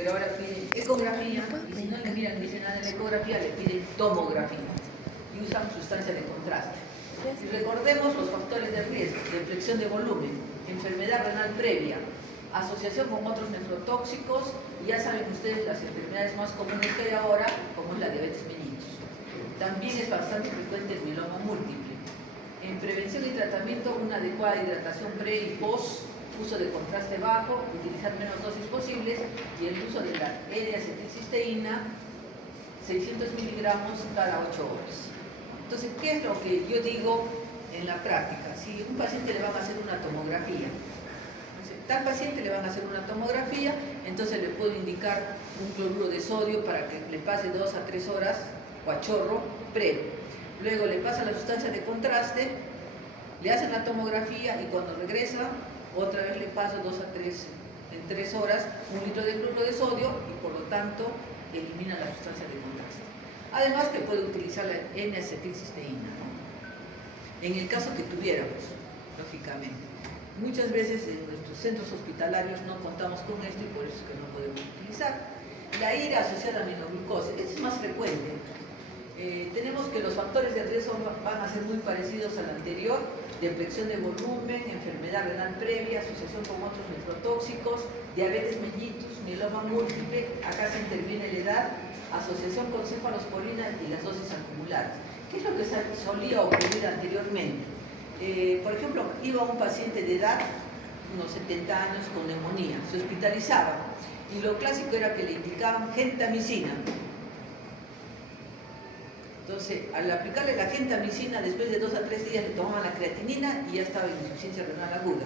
pero ahora piden ecografía, y si no le miran, dicen nada en la ecografía, le piden tomografía, y usan sustancia de contraste. Y recordemos los factores de riesgo: deflexión de volumen, enfermedad renal previa, asociación con otros nefrotóxicos, y ya saben ustedes las enfermedades más comunes que hay ahora, como es la diabetes mellitus. También es bastante frecuente el mieloma múltiple. En prevención y tratamiento, una adecuada hidratación pre y post, uso de contraste bajo, utilizar menos dosis posibles, y el uso de la N-acetilcisteína, 600 miligramos cada 8 horas. Entonces, ¿qué es lo que yo digo en la práctica? Si a un paciente le van a hacer una tomografía, tal paciente le van a hacer una tomografía, entonces le puedo indicar un cloruro de sodio para que le pase 2 a 3 horas o a chorro previo. Luego le pasa la sustancia de contraste, le hacen la tomografía y cuando regresa, otra vez le paso 2 a 3, en 3 horas, 1 litro de cloruro de sodio y por lo tanto elimina la sustancia de contraste. Además que puede utilizar la N-acetilcisteína, ¿no? En el caso que tuviéramos, lógicamente. Muchas veces en nuestros centros hospitalarios no contamos con esto y por eso es que no podemos utilizar. La ira asociada a aminoglucosa, este es más frecuente. Tenemos que los factores de riesgo van a ser muy parecidos al anterior: deflexión de volumen, enfermedad renal previa, asociación con otros nefrotóxicos, diabetes mellitus, mieloma múltiple, acá se interviene la edad, asociación con cefalosporina y las dosis acumuladas. ¿Qué es lo que solía ocurrir anteriormente? Por ejemplo, iba un paciente de edad, unos 70 años, con neumonía, se hospitalizaba y lo clásico era que le indicaban gentamicina. Entonces, al aplicarle la gentamicina, después de 2 a 3 días le tomaban la creatinina y ya estaba en insuficiencia renal aguda.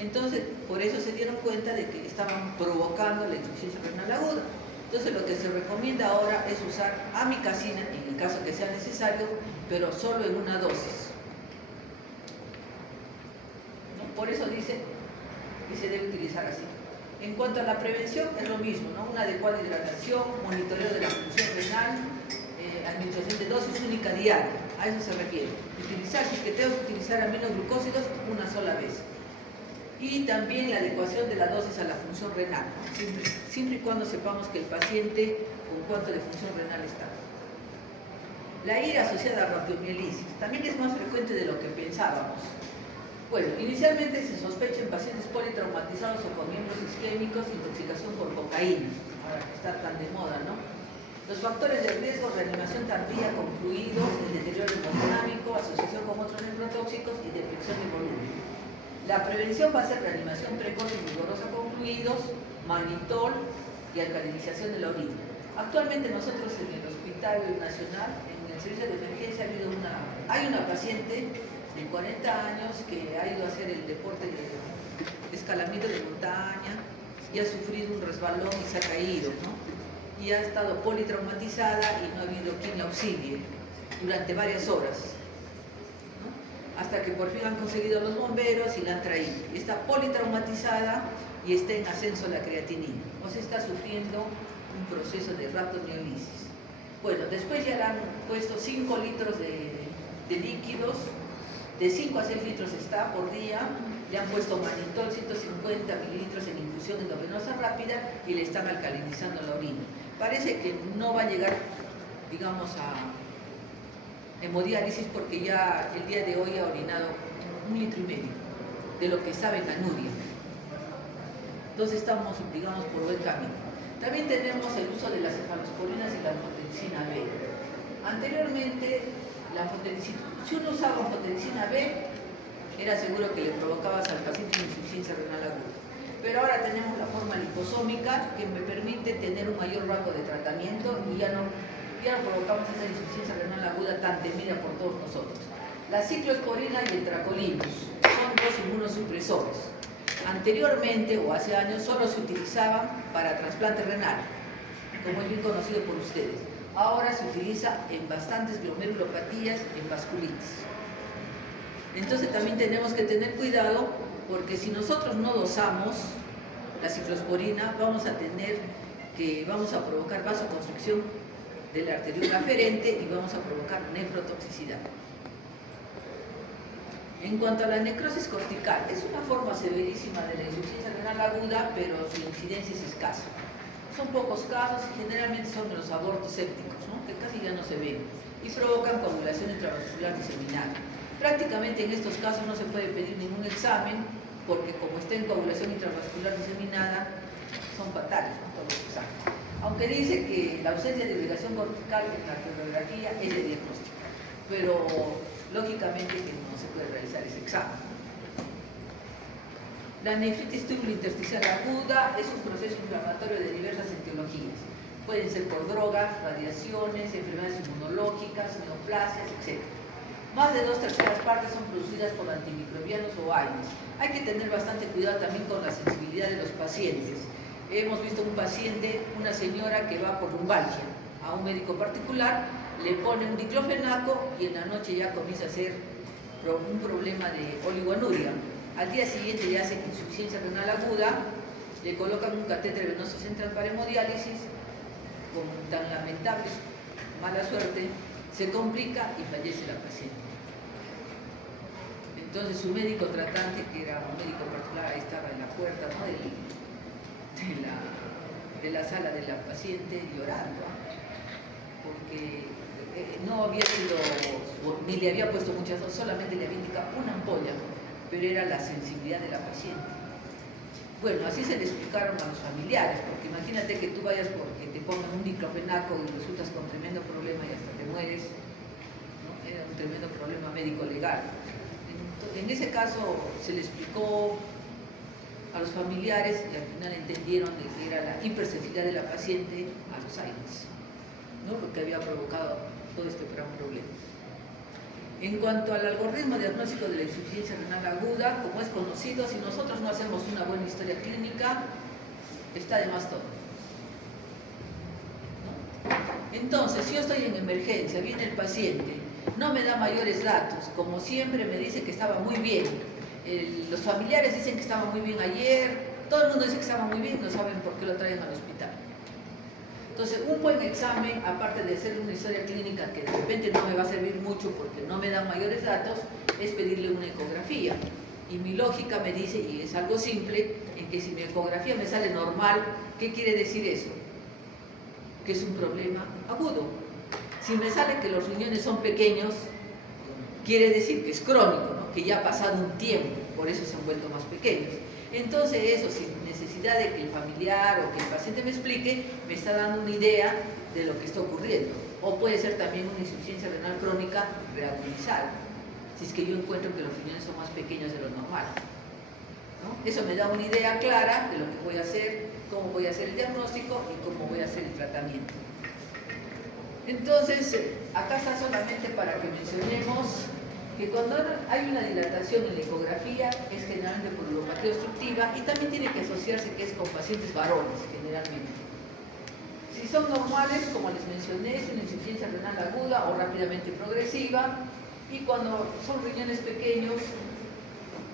Entonces, por eso se dieron cuenta de que estaban provocando la insuficiencia renal aguda. Entonces, lo que se recomienda ahora es usar amikacina, en el caso que sea necesario, pero solo en una dosis. ¿No? Por eso dice que se debe utilizar así. En cuanto a la prevención, es lo mismo, ¿no? Una adecuada hidratación, monitoreo de la función renal, administración de dosis única diaria, a eso se refiere. Utilizar, si es que tengo que utilizar aminoglucósidos, una sola vez. Y también la adecuación de la dosis a la función renal, siempre y cuando sepamos que el paciente con cuánto de función renal está. La ira asociada a radiomielitis también es más frecuente de lo que pensábamos. Bueno, inicialmente se sospecha en pacientes politraumatizados o con miembros isquémicos, intoxicación por cocaína, ahora que está tan de moda, ¿no? Los factores de riesgo: reanimación tardía con fluidos, el deterioro hemodinámico, asociación con otros nefrotóxicos y deflexión de volumen. La prevención va a ser reanimación precoz y vigorosa con fluidos, mannitol y alcalinización de la orina. Actualmente nosotros en el Hospital Nacional, en el servicio de emergencia, hay una paciente de 40 años que ha ido a hacer el deporte de escalamiento de montaña y ha sufrido un resbalón y se ha caído, ¿no? Y ha estado politraumatizada y no ha habido quien la auxilie durante varias horas, ¿no? Hasta que por fin han conseguido los bomberos y la han traído. Está politraumatizada y está en ascenso la creatinina, o sea, está sufriendo un proceso de rhabdomiolisis. Bueno, después ya le han puesto 5 litros de líquidos, de 5 a 6 litros está por día. Le han puesto mannitol 150 mililitros en infusión endovenosa rápida y le están alcalinizando la orina. Parece que no va a llegar, digamos, a hemodiálisis porque ya el día de hoy ha orinado 1,5 litros de lo que sabe en anuria. Entonces estamos, digamos, por buen camino. También tenemos el uso de las cefalosporinas y la anfotericina B. Anteriormente, si uno usaba anfotericina B, era seguro que le provocabas al paciente una insuficiencia renal aguda. Pero ahora tenemos la forma liposómica que me permite tener un mayor rango de tratamiento y ya no provocamos esa insuficiencia renal aguda tan temida por todos nosotros. La ciclosporina y el tacrolimus son 2 inmunosupresores. Anteriormente, o hace años, solo se utilizaban para trasplante renal, como es bien conocido por ustedes. Ahora se utiliza en bastantes glomerulopatías, en vasculitis. Entonces también tenemos que tener cuidado, porque si nosotros no dosamos la ciclosporina, vamos a provocar vasoconstricción de la arteriola aferente y vamos a provocar nefrotoxicidad. En cuanto a la necrosis cortical, es una forma severísima de la insuficiencia renal aguda, pero su incidencia es escasa. Son son pocos casos y generalmente son los abortos sépticos, ¿no? Que casi ya no se ven y provocan coagulación intravascular diseminada. Prácticamente en estos casos no se puede pedir ningún examen porque como está en coagulación intravascular diseminada, son fatales, ¿no? Todos los exámenes. Aunque dice que la ausencia de irrigación cortical en la radiografía es de diagnóstico, pero lógicamente que no se puede realizar ese examen. La nefritis tubulointersticial aguda es un proceso inflamatorio de diversas etiologías. Pueden ser por drogas, radiaciones, enfermedades inmunológicas, neoplasias, etc. Más de 2/3 partes son producidas por antimicrobianos o AINES. Hay que tener bastante cuidado también con la sensibilidad de los pacientes. Hemos visto un paciente, una señora que va por lumbalgia a un médico particular, le pone un diclofenaco y en la noche ya comienza a ser un problema de oligoanuria. Al día siguiente le hacen insuficiencia renal aguda, le colocan un catéter venoso central para hemodiálisis, con tan lamentable mala suerte, se complica y fallece la paciente. Entonces su médico tratante, que era un médico particular, ahí estaba en la puerta, ¿no? de la sala de la paciente llorando, porque no había sido, ni le había puesto muchas dosis, solamente le había indicado una ampolla, pero era la sensibilidad de la paciente. Bueno, así se le explicaron a los familiares, porque imagínate que tú vayas porque te pongan un diclofenaco y resultas con tremendo problema y hasta te mueres, ¿no? Era un tremendo problema médico-legal. En ese caso se le explicó a los familiares y al final entendieron de que era la hipersensibilidad de la paciente a los AINES, ¿no? Lo que había provocado todo este gran problema. En cuanto al algoritmo diagnóstico de la insuficiencia renal aguda, como es conocido, si nosotros no hacemos una buena historia clínica, está de más todo, ¿no? Entonces, si yo estoy en emergencia, viene el paciente, no me da mayores datos, como siempre me dice que estaba muy bien, los familiares dicen que estaba muy bien ayer, todo el mundo dice que estaba muy bien, no saben por qué lo traen al hospital. Entonces, un buen examen, aparte de hacer una historia clínica que de repente no me va a servir mucho porque no me dan mayores datos, es pedirle una ecografía. Y mi lógica me dice, y es algo simple, en que si mi ecografía me sale normal, ¿qué quiere decir eso? Que es un problema agudo. Si me sale que los riñones son pequeños, quiere decir que es crónico, ¿no? Que ya ha pasado un tiempo, por eso se han vuelto más pequeños. Entonces eso, sin necesidad de que el familiar o que el paciente me explique, me está dando una idea de lo que está ocurriendo. O puede ser también una insuficiencia renal crónica reagudizada, si es que yo encuentro que los riñones son más pequeños de lo normal, ¿no? Eso me da una idea clara de lo que voy a hacer, cómo voy a hacer el diagnóstico y cómo voy a hacer el tratamiento. Entonces, acá está solamente para que mencionemos que cuando hay una dilatación en la ecografía es generalmente por uropatía obstructiva y también tiene que asociarse que es con pacientes varones generalmente. Si son normales, como les mencioné, es una insuficiencia renal aguda o rápidamente progresiva, y cuando son riñones pequeños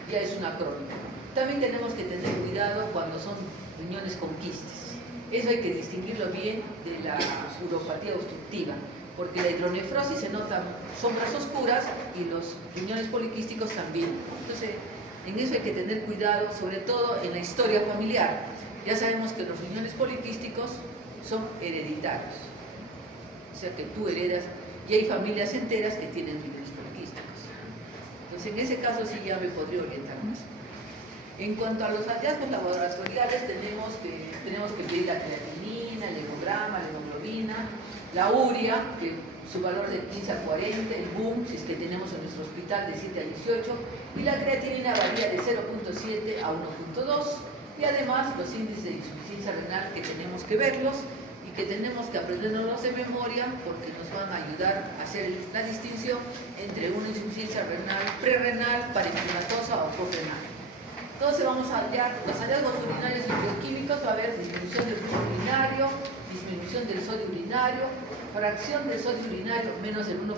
ya es una crónica. También tenemos que tener cuidado cuando son riñones con quistes. Eso hay que distinguirlo bien de la uropatía obstructiva, porque la hidronefrosis se notan sombras oscuras y los riñones poliquísticos también. Entonces, en eso hay que tener cuidado, sobre todo en la historia familiar. Ya sabemos que los riñones poliquísticos son hereditarios, o sea que tú heredas, y hay familias enteras que tienen riñones poliquísticos. Entonces, en ese caso sí ya me podría orientar más. En cuanto a los hallazgos laboratoriales, tenemos que pedir la creatinina, el ecograma, la hemoglobina, la urea, que su valor de 15 a 40, el boom, si es que tenemos en nuestro hospital de 7 a 18, y la creatinina varía de 0.7 a 1.2, y además los índices de insuficiencia renal que tenemos que verlos y que tenemos que aprendernos de memoria porque nos van a ayudar a hacer la distinción entre una insuficiencia renal prerrenal, parenquimatosa o postrenal. Entonces vamos a hallar los hallazgos urinarios y bioquímicos, va a haber disminución del flujo urinario, disminución del sodio urinario, fracción del sodio urinario menos del 1%,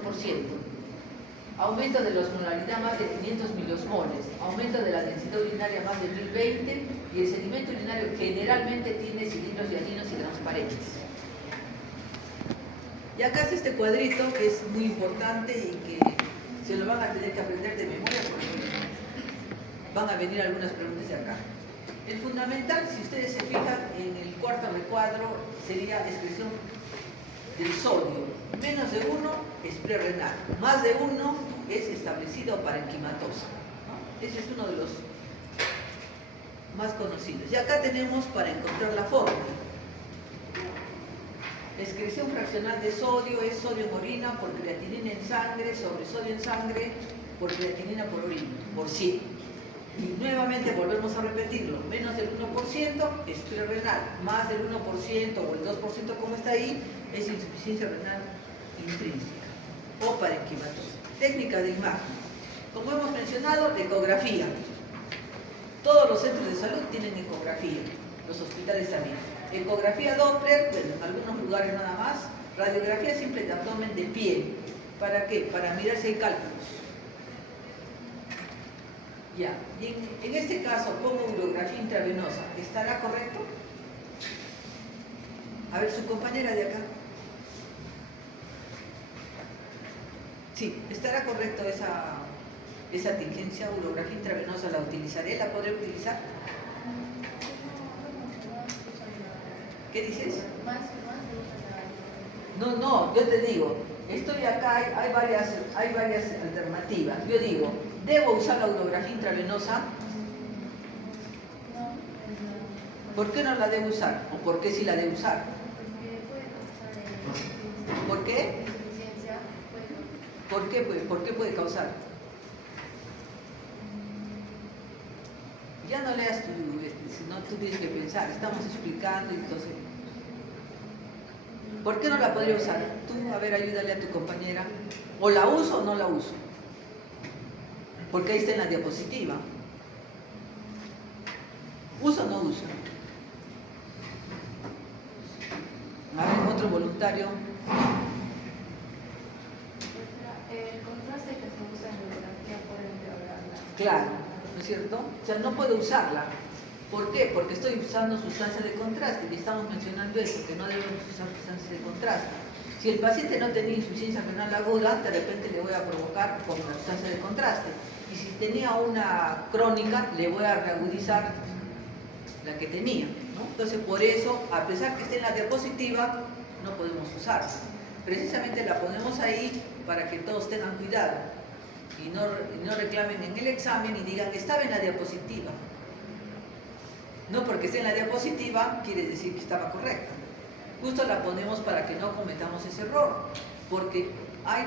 aumento de la osmolaridad más de 500 miliosmoles, aumento de la densidad urinaria más de 1020 y el sedimento urinario generalmente tiene cilindros hialinos y transparentes. Y acá está este cuadrito que es muy importante y que se lo van a tener que aprender de memoria porque van a venir algunas preguntas de acá. El fundamental, si ustedes se fijan en el cuarto recuadro, sería excreción del sodio. Menos de 1 es prerrenal, más de 1 es establecido parenquimatosa, ¿no? Ese es uno de los más conocidos. Y acá tenemos para encontrar la fórmula. La excreción fraccional de sodio es sodio en orina por creatinina en sangre sobre sodio en sangre por creatinina por orina, por 100. Y nuevamente volvemos a repetirlo, menos del 1% es prerrenal, más del 1% o el 2% como está ahí, es insuficiencia renal intrínseca o parenquimatosa. Técnica de imagen. Como hemos mencionado, ecografía. Todos los centros de salud tienen ecografía, los hospitales también. Ecografía Doppler, bueno, en algunos lugares nada más. Radiografía simple de abdomen de piel. ¿Para qué? Para mirar si hay cálculos. Ya, y en este caso, como urografía intravenosa, ¿estará correcto? A ver, su compañera de acá. Sí, ¿estará correcto esa tingencia? Urografía intravenosa, ¿la utilizaré? ¿La podré utilizar? ¿Qué dices? No, yo te digo, estoy acá, hay varias alternativas. Yo digo, ¿debo usar la urografía intravenosa? ¿Por qué no la debo usar? ¿O por qué sí la debo usar? ¿Por qué? ¿Por qué puede causar? Ya no leas tú, no, tú tienes que pensar, estamos explicando, entonces... ¿Por qué no la podría usar? Tú, a ver, ayúdale a tu compañera. ¿O la uso o no la uso? Porque ahí está en la diapositiva. ¿Uso o no uso? A ver, otro voluntario. El contraste que se usa en radiografía puede empeorarla. Claro, ¿no es cierto? O sea, no puedo usarla. ¿Por qué? Porque estoy usando sustancias de contraste y estamos mencionando eso, que no debemos usar sustancias de contraste. Si el paciente no tenía insuficiencia renal aguda, de repente le voy a provocar con una sustancia de contraste. Y si tenía una crónica, le voy a reagudizar la que tenía, ¿no? Entonces, por eso, a pesar que esté en la diapositiva, no podemos usarla. Precisamente la ponemos ahí para que todos tengan cuidado y no reclamen en el examen y digan que estaba en la diapositiva. No porque esté en la diapositiva quiere decir que estaba correcta. Justo la ponemos para que no cometamos ese error, porque hay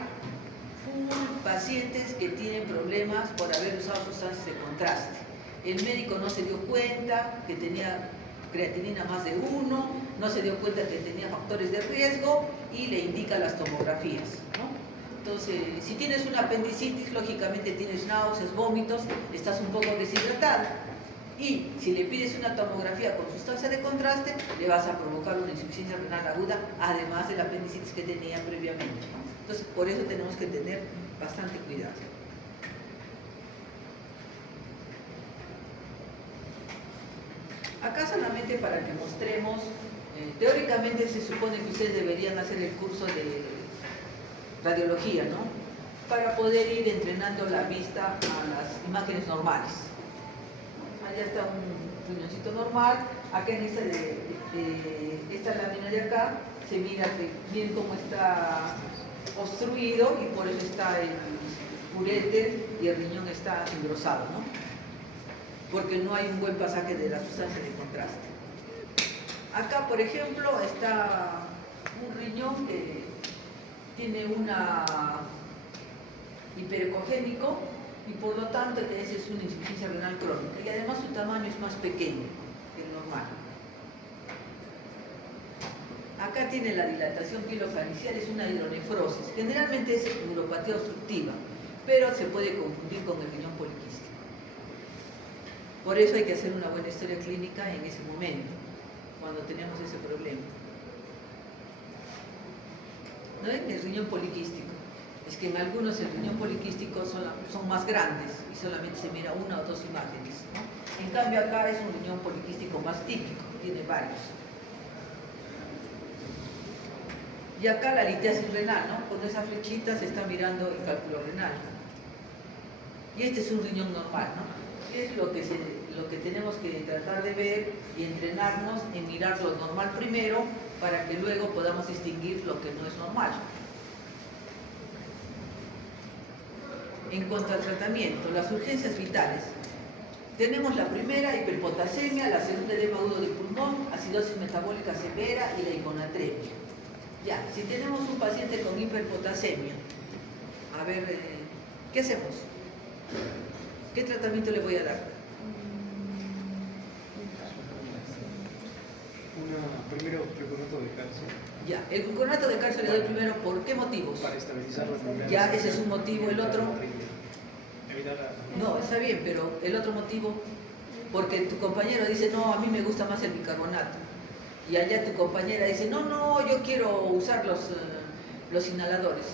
pacientes que tienen problemas por haber usado sustancias de contraste. El médico no se dio cuenta que tenía creatinina más de 1, no se dio cuenta que tenía factores de riesgo y le indica las tomografías, ¿no? Entonces, si tienes una apendicitis, lógicamente tienes náuseas, vómitos, estás un poco deshidratado. Y si le pides una tomografía con sustancia de contraste, le vas a provocar una insuficiencia renal aguda, además de la apendicitis que tenía previamente, ¿no? Entonces, por eso tenemos que tener bastante cuidado. Acá solamente para que mostremos, teóricamente se supone que ustedes deberían hacer el curso de radiología, ¿no? Para poder ir entrenando la vista a las imágenes normales. Allá está un riñoncito normal, acá en esta lámina de acá se mira bien cómo está obstruido y por eso está el uréter y el riñón está engrosado, ¿no? Porque no hay un buen pasaje de la sustancia de contraste. Acá, por ejemplo, está un riñón que tiene una hiperecogénico y por lo tanto esa es una insuficiencia renal crónica y además su tamaño es más pequeño que el normal. Acá tiene la dilatación pilofaringeal, es una hidronefrosis. Generalmente es neuropatía obstructiva, pero se puede confundir con el riñón poliquístico. Por eso hay que hacer una buena historia clínica en ese momento, cuando tenemos ese problema. ¿No ven? El riñón poliquístico. Es que en algunos el riñón poliquístico son más grandes y solamente se mira una o dos imágenes, ¿no? En cambio acá es un riñón poliquístico más típico, tiene varios. Y acá la litiasis renal, ¿no? Con esa flechita se está mirando el cálculo renal. Y este es un riñón normal, ¿no? Es lo lo que tenemos que tratar de ver y entrenarnos en mirar lo normal primero para que luego podamos distinguir lo que no es normal. En cuanto al tratamiento, las urgencias vitales. Tenemos la primera, hiperpotasemia, la segunda, edema agudo del pulmón, acidosis metabólica severa y la hiponatremia. Ya, si tenemos un paciente con hiperpotasemia, a ver, ¿qué hacemos? ¿Qué tratamiento le voy a dar? Primero, gluconato de calcio. Ya, el gluconato de calcio le doy primero, ¿por qué motivos? Para estabilizar las membranas. Ya, ese es un motivo. ¿El otro? Evitar la... No, está bien, pero el otro motivo, porque tu compañero dice, no, a mí me gusta más el bicarbonato. Y allá tu compañera dice, no, no, yo quiero usar los inhaladores.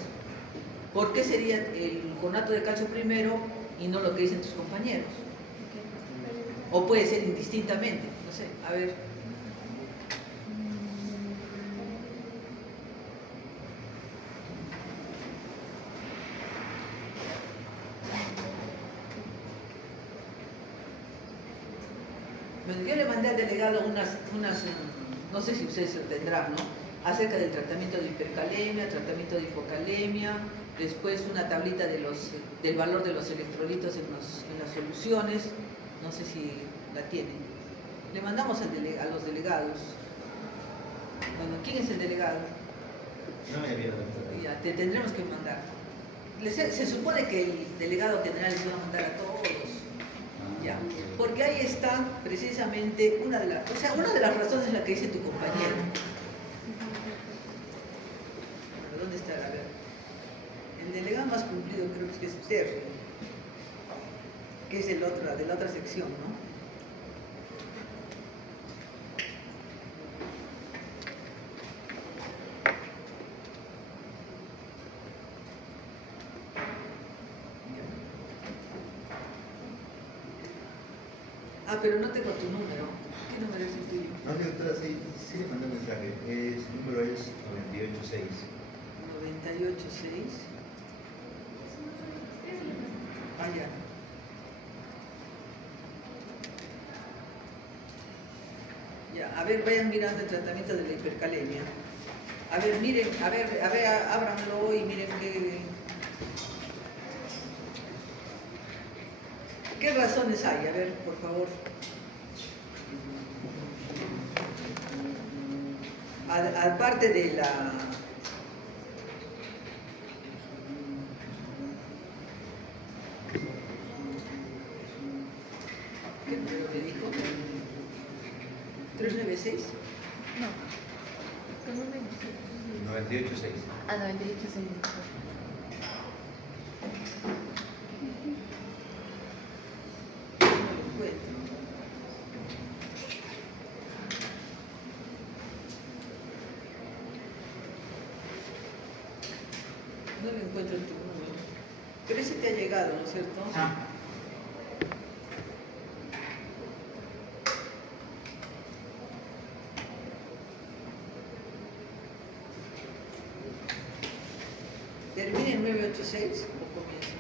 ¿Por qué sería el gluconato de calcio primero y no lo que dicen tus compañeros? O puede ser indistintamente, no sé, a ver. Bueno, yo le mandé al delegado unas, no sé si ustedes lo tendrán, ¿no? Acerca del tratamiento de hipercalemia, tratamiento de hipocalemia, después una tablita del valor de los electrolitos en las soluciones, no sé si la tienen. Le mandamos a los delegados. Bueno, ¿quién es el delegado? No me había dado. Ya, te tendremos que mandar. Se supone que el delegado general les va a mandar a todos. Ya, porque ahí está precisamente una de las razones en la que dice tu compañero. ¿Dónde está? A ver. El delegado más cumplido creo que es Terry, que es de la otra sección, ¿no? Ah, pero no tengo tu número. ¿Qué número es el tuyo? No, doctora, sí le mandé un mensaje. Su número es 986. 986. Ah, ya. Ya, a ver, vayan mirando el tratamiento de la hipercalemia. A ver, miren, a ver, ábranlo y miren qué razones hay. A ver, por favor. Aparte de la... ¿Qué número me dijo? ¿396? No. ¿Qué número? 986. Ah, 98, sí. No lo encuentro. No lo encuentro en tu número. Pero ese te ha llegado, ¿no es cierto? ¿Termina en 986 o comienza?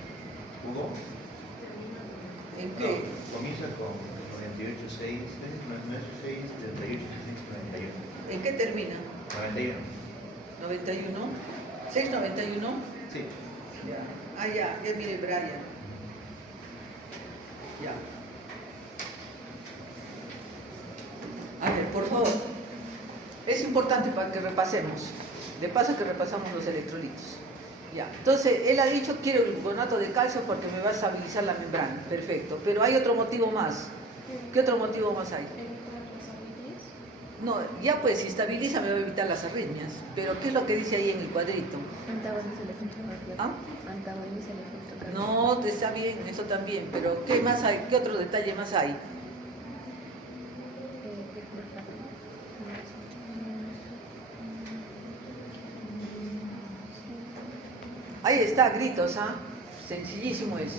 ¿Hugo? ¿En No, qué? comienza con 986, 986, 38, 691. ¿En qué termina? 91. 91. 691. Sí. Ya. Ah, ya mire Brian. Ya. A ver, por favor. Es importante para que repasemos. De paso que repasamos los electrolitos. Ya. Entonces, él ha dicho, quiero el gluconato de calcio porque me va a estabilizar la membrana. Perfecto. Pero hay otro motivo más. ¿Qué otro motivo más hay? No, ya pues, si estabiliza me va a evitar las arritmias. Pero, ¿qué es lo que dice ahí en el cuadrito? Antagoniza el efecto cardíaco. ¿Ah? Antagoniza el efecto cardíaco. No, está bien, eso también. Pero, ¿qué más hay? ¿Qué otro detalle más hay? Ahí está, gritos, ¿ah? Sencillísimo es.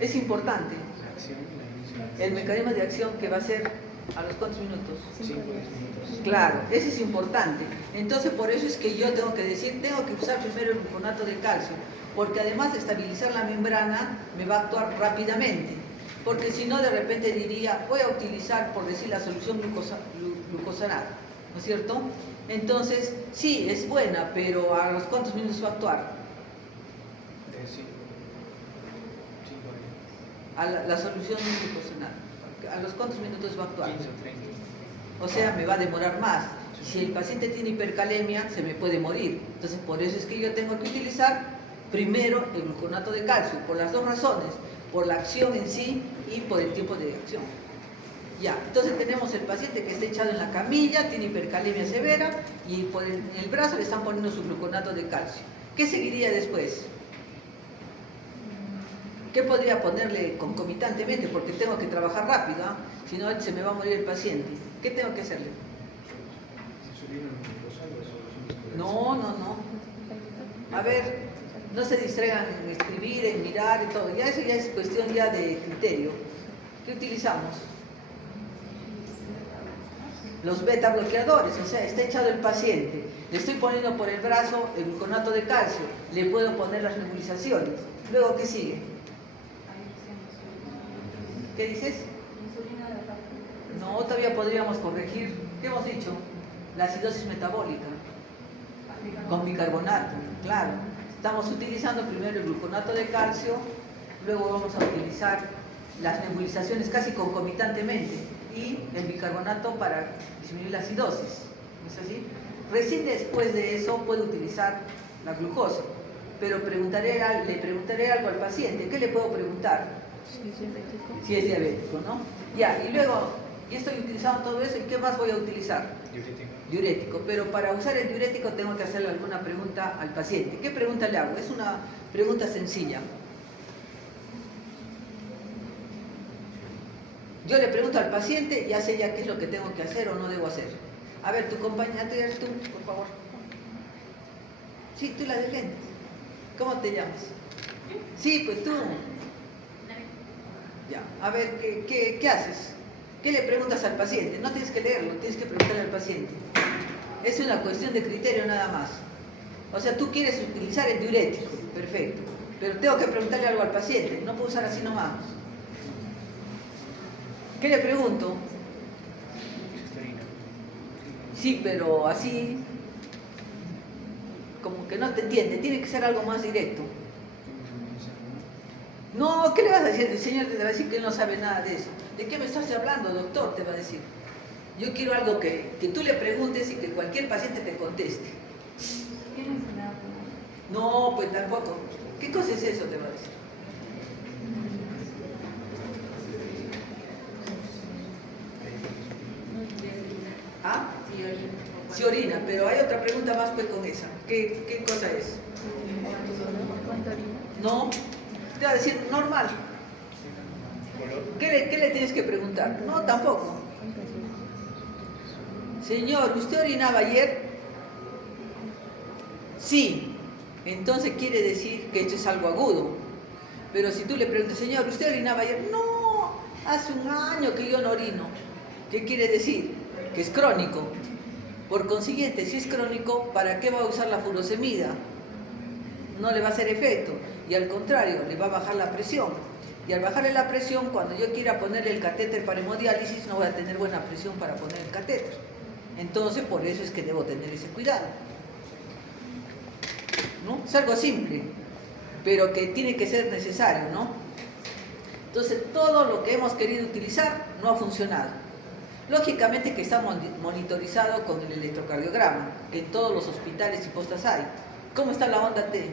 Es importante. La acción, la inicio. El mecanismo de acción que va a ser a los cuántos minutos. 5 o 10 minutos. Claro, ese es importante. Entonces, por eso es que yo tengo que decir, tengo que usar primero el gluconato de calcio, porque además de estabilizar la membrana, me va a actuar rápidamente. Porque si no, de repente diría, voy a utilizar, por decir, la solución glucosanada, ¿no es cierto? Entonces, sí, es buena, pero ¿a los cuántos minutos va a actuar? Sí. 5 A la solución glucosanada. ¿A los cuántos minutos va a actuar? 15 o 30. O sea, me va a demorar más. Si el paciente tiene hipercalemia, se me puede morir. Entonces, por eso es que yo tengo que utilizar primero el gluconato de calcio, por las dos razones, por la acción en sí y por el tiempo de acción. Ya, entonces tenemos el paciente que está echado en la camilla, tiene hipercalemia severa y en el brazo le están poniendo su gluconato de calcio. ¿Qué seguiría después? ¿Qué podría ponerle concomitantemente? Porque tengo que trabajar rápido, ¿ah? Si no se me va a morir el paciente. ¿Qué tengo que hacerle? No. A ver, no se distraigan en escribir, en mirar y todo. Ya eso ya es cuestión ya de criterio. ¿Qué utilizamos? Los beta bloqueadores, o sea, está echado el paciente. Le estoy poniendo por el brazo el gluconato de calcio. Le puedo poner las nebulizaciones. Luego, ¿qué sigue? ¿Qué dices? No, todavía podríamos corregir. ¿Qué hemos dicho? La acidosis metabólica. Con bicarbonato, claro. Estamos utilizando primero el gluconato de calcio, luego vamos a utilizar las nebulizaciones casi concomitantemente y el bicarbonato para disminuir la acidosis. ¿No es así? Recién después de eso puedo utilizar la glucosa, pero le preguntaré algo al paciente. ¿Qué le puedo preguntar? Si es diabético, ¿no? Ya, y luego, ya estoy utilizando todo eso, ¿y qué más voy a utilizar? Diurético, pero para usar el diurético tengo que hacerle alguna pregunta al paciente. ¿Qué pregunta le hago? Es una pregunta sencilla. Yo le pregunto al paciente, ya sé ya qué es lo que tengo que hacer o no debo hacer. A ver, tu compañera, tú, por favor. Sí, tú la de lentes. ¿Cómo te llamas? Sí, pues tú. Ya, a ver, ¿qué haces? ¿Qué le preguntas al paciente? No tienes que leerlo, tienes que preguntarle al paciente. Es una cuestión de criterio nada más. O sea, tú quieres utilizar el diurético, perfecto. Pero tengo que preguntarle algo al paciente, no puedo usar así nomás. ¿Qué le pregunto? Sí, pero así, como que no te entiende, tiene que ser algo más directo. No, ¿qué le vas a decir? El señor te va a decir que él no sabe nada de eso. ¿De qué me estás hablando, doctor? Te va a decir. Yo quiero algo que tú le preguntes y que cualquier paciente te conteste. ¿Qué no es nada? No, pues tampoco. ¿Qué cosa es eso? Te va a decir. ¿Ah? Sí orina, pero hay otra pregunta más pues con esa. ¿Qué cosa es? ¿Cuánto orina? No, te va a decir normal. ¿Qué le tienes que preguntar? No, tampoco. Señor, ¿usted orinaba ayer? Sí. Entonces quiere decir que esto es algo agudo. Pero si tú le preguntas, señor, ¿usted orinaba ayer? No, hace un año que yo no orino. ¿Qué quiere decir? Que es crónico. Por consiguiente, si es crónico, ¿para qué va a usar la furosemida? No le va a hacer efecto. Y al contrario, le va a bajar la presión. Y al bajarle la presión, cuando yo quiera ponerle el catéter para hemodiálisis, no voy a tener buena presión para poner el catéter. Entonces, por eso es que debo tener ese cuidado. ¿No? Es algo simple, pero que tiene que ser necesario, ¿no? Entonces, todo lo que hemos querido utilizar no ha funcionado. Lógicamente que está monitorizado con el electrocardiograma, que en todos los hospitales y postas hay. ¿Cómo está la onda T?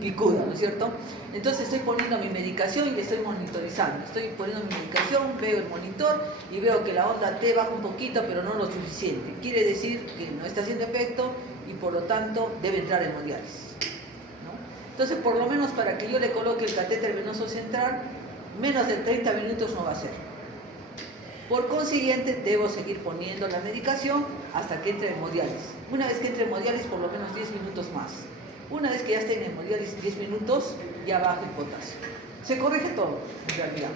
Picuda, ¿no es cierto? Entonces estoy poniendo mi medicación y le estoy monitorizando. Estoy poniendo mi medicación, veo el monitor y veo que la onda T baja un poquito, pero no lo suficiente. Quiere decir que no está haciendo efecto y por lo tanto debe entrar en hemodiálisis, ¿no? Entonces, por lo menos para que yo le coloque el catéter venoso central, menos de 30 minutos no va a ser. Por consiguiente, debo seguir poniendo la medicación hasta que entre en hemodiálisis. Una vez que entre en hemodiálisis, por lo menos 10 minutos más. Una vez que ya esté en hemodiálisis 10 minutos, ya baja el potasio. Se corrige todo, en realidad,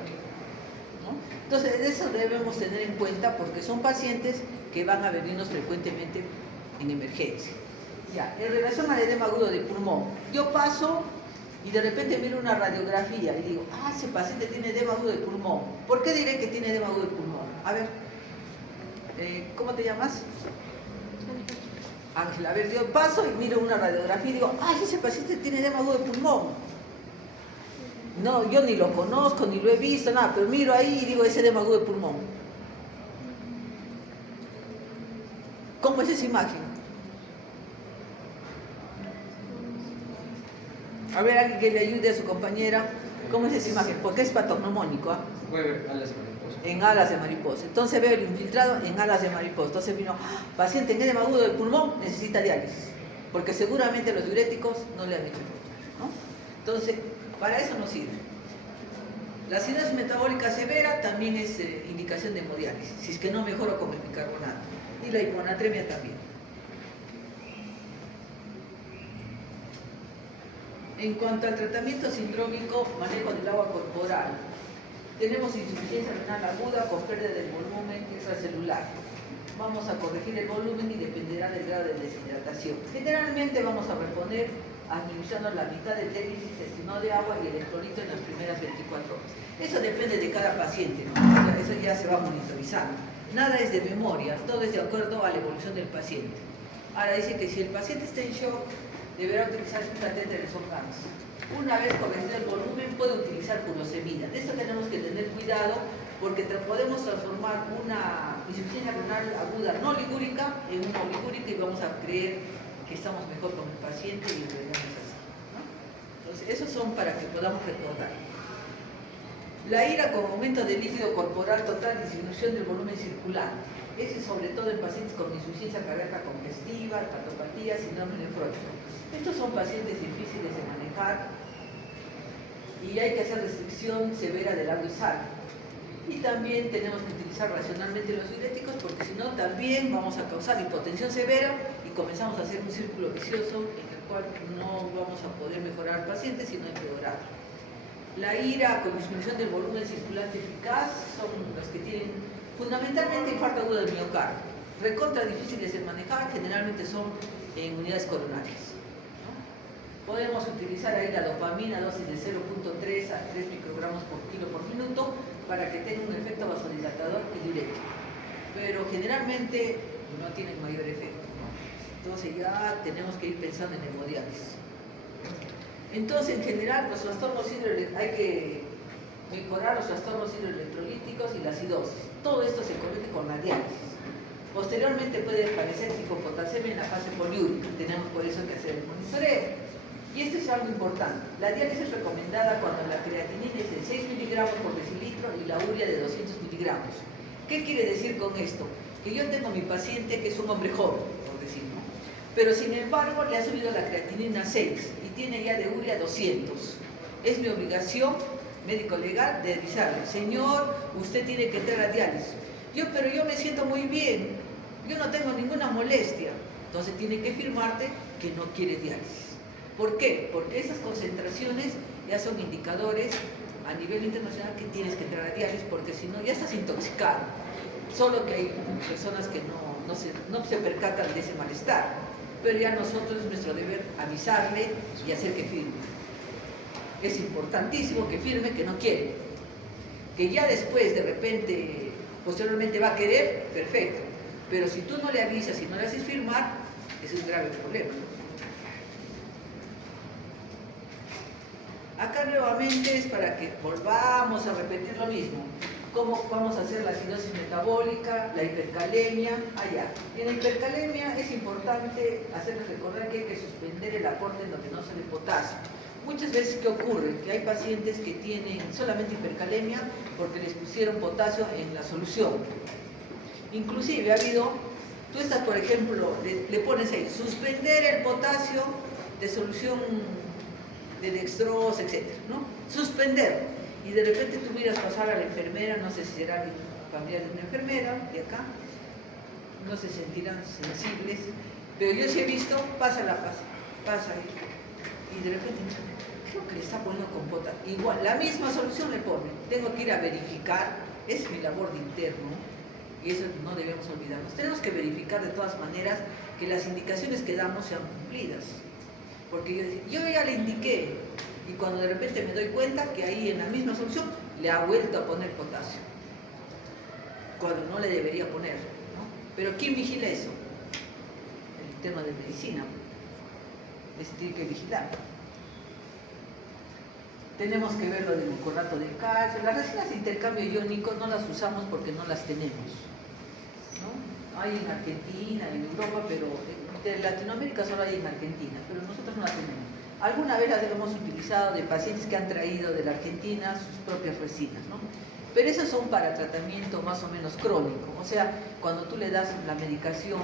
¿no? Entonces, eso debemos tener en cuenta porque son pacientes que van a venirnos frecuentemente en emergencia. Ya, en relación al edema agudo de pulmón, yo paso y de repente miro una radiografía y digo, ah, ese paciente tiene edema agudo de pulmón. ¿Por qué diré que tiene edema agudo de pulmón? A ver, ¿cómo te llamas? Ángela. A ver, yo paso y miro una radiografía y digo, ay, ese paciente tiene edema agudo de pulmón. No, yo ni lo conozco, ni lo he visto, nada, pero miro ahí y digo, ese edema agudo de pulmón. ¿Cómo es esa imagen? A ver, alguien que le ayude a su compañera. ¿Cómo es esa imagen? Porque es patognomónico, ¿ah? Puede ver alas de mariposa. En alas de mariposa. Entonces veo el infiltrado en alas de mariposa. Entonces vino, paciente en edema agudo del pulmón, necesita diálisis. Porque seguramente los diuréticos no le han hecho efecto, ¿no? Entonces, para eso no sirve. La acidosis metabólica severa también es indicación de hemodiálisis, si es que no mejoro con el bicarbonato. Y la hiponatremia también. En cuanto al tratamiento sindrómico, manejo del agua corporal. Tenemos insuficiencia renal aguda con pérdida del volumen extracelular. Vamos a corregir el volumen y dependerá del grado de deshidratación. Generalmente vamos a reponer administrando la mitad del déficit intestinal de agua y electrolito en las primeras 24 horas. Eso depende de cada paciente, ¿no? O sea, eso ya se va monitorizando. Nada es de memoria, todo es de acuerdo a la evolución del paciente. Ahora dice que si el paciente está en shock, deberá utilizar un catéter de Socams. Una vez corregido el volumen, puede utilizar furosemida. De esto tenemos que tener cuidado porque podemos transformar una insuficiencia renal aguda no ligúrica en una oligúrica y vamos a creer que estamos mejor con el paciente y lo debemos así, ¿no? Entonces, esos son para que podamos recordar. La ira con aumento del líquido corporal total, disminución del volumen circular. Ese sobre todo en pacientes con insuficiencia cardíaca congestiva, hepatopatía, síndrome nefrótico. Estos son pacientes difíciles de manejar y hay que hacer restricción severa del agua y sal. Y también tenemos que utilizar racionalmente los diuréticos porque si no también vamos a causar hipotensión severa y comenzamos a hacer un círculo vicioso en el cual no vamos a poder mejorar al paciente sino empeorar. La ira con disminución del volumen circulante eficaz son los que tienen fundamentalmente infarto agudo del miocardio. Recontra difíciles de manejar, generalmente son en unidades coronarias. Podemos utilizar ahí la dopamina, dosis de 0.3 a 3 microgramos por kilo por minuto para que tenga un efecto vasodilatador y diurético. Pero generalmente no tienen mayor efecto, ¿no? Entonces ya tenemos que ir pensando en hemodiálisis. Entonces, en general, los trastornos hay que mejorar los trastornos hidroelectrolíticos y la acidosis. Todo esto se corrige con la diálisis. Posteriormente puede aparecer hipopotasemia en la fase poliúrica. Tenemos por eso que hacer el monitoreo. Y esto es algo importante. La diálisis es recomendada cuando la creatinina es de 6 miligramos por decilitro y la urea de 200 miligramos. ¿Qué quiere decir con esto? Que yo tengo a mi paciente que es un hombre joven, por decir, ¿no? Pero sin embargo le ha subido la creatinina a 6 y tiene ya de urea 200. Es mi obligación médico-legal de avisarle, señor, usted tiene que entrar a diálisis. Pero yo me siento muy bien, yo no tengo ninguna molestia. Entonces tiene que firmarte que no quiere diálisis. ¿Por qué? Porque esas concentraciones ya son indicadores a nivel internacional que tienes que entrar a diálisis porque si no ya estás intoxicado. Solo que hay personas que no se percatan de ese malestar. Pero ya nosotros es nuestro deber avisarle y hacer que firme. Es importantísimo que firme que no quiere. Que ya después de repente, posteriormente va a querer, perfecto. Pero si tú no le avisas y no le haces firmar, ese es un grave problema. Acá nuevamente es para que volvamos a repetir lo mismo. ¿Cómo vamos a hacer la acidosis metabólica, la hipercalemia? Allá. En la hipercalemia es importante hacerles recordar que hay que suspender el aporte endovenoso de potasio. Muchas veces, ¿qué ocurre? Que hay pacientes que tienen solamente hipercalemia porque les pusieron potasio en la solución. Inclusive ha habido, tú estás, por ejemplo, le pones ahí, suspender el potasio de solución de dextrosa, etc., ¿no? Suspender. Y de repente tú miras pasar a la enfermera, no sé si será familiar de una enfermera, de acá, no se sentirán sensibles, pero yo sí he visto, pasa ahí, y de repente, creo que le está poniendo compota. Igual, la misma solución le pone, tengo que ir a verificar, es mi labor de interno, y eso no debemos olvidarnos. Tenemos que verificar de todas maneras que las indicaciones que damos sean cumplidas. Porque yo ya le indiqué, Y cuando de repente me doy cuenta que ahí en la misma solución le ha vuelto a poner potasio, cuando no le debería poner, ¿no? Pero ¿quién vigila eso? El tema de medicina. Se tiene que vigilar. Tenemos que ver lo del gluconato de calcio. Las resinas de intercambio iónico no las usamos porque no las tenemos, ¿no? Hay en Argentina, en Europa, pero de Latinoamérica solo hay en Argentina, pero nosotros no las tenemos. Alguna vez las hemos utilizado de pacientes que han traído de la Argentina sus propias resinas, ¿no? Pero esas son para tratamiento más o menos crónico. O sea, cuando tú le das la medicación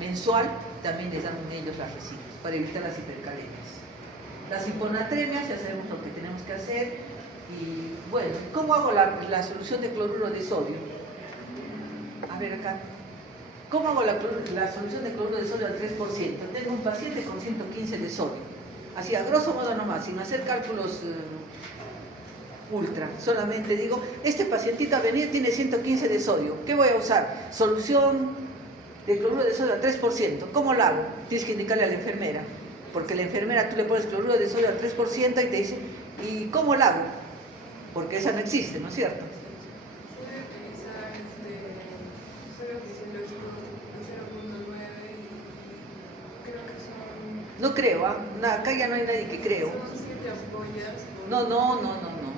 mensual, también les dan ellos las resinas para evitar las hipercalemias. Las hiponatremias, ya sabemos lo que tenemos que hacer. Y bueno, ¿cómo hago la solución de cloruro de sodio? A ver acá. ¿Cómo hago la solución de cloruro de sodio al 3%? Tengo un paciente con 115 de sodio. Así, a grosso modo nomás, sin hacer cálculos ultra. Solamente digo, este pacientito a venir tiene 115 de sodio. ¿Qué voy a usar? Solución de cloruro de sodio al 3%. ¿Cómo lo hago? Tienes que indicarle a la enfermera. Porque la enfermera tú le pones cloruro de sodio al 3% y te dice, ¿y cómo lo hago? Porque esa no existe, ¿no es cierto? Puede utilizar suelo fisiológico de 0.9 y creo que son... No creo, ¿ah? Acá ya no hay nadie que creo. Son 7 ampollas. No.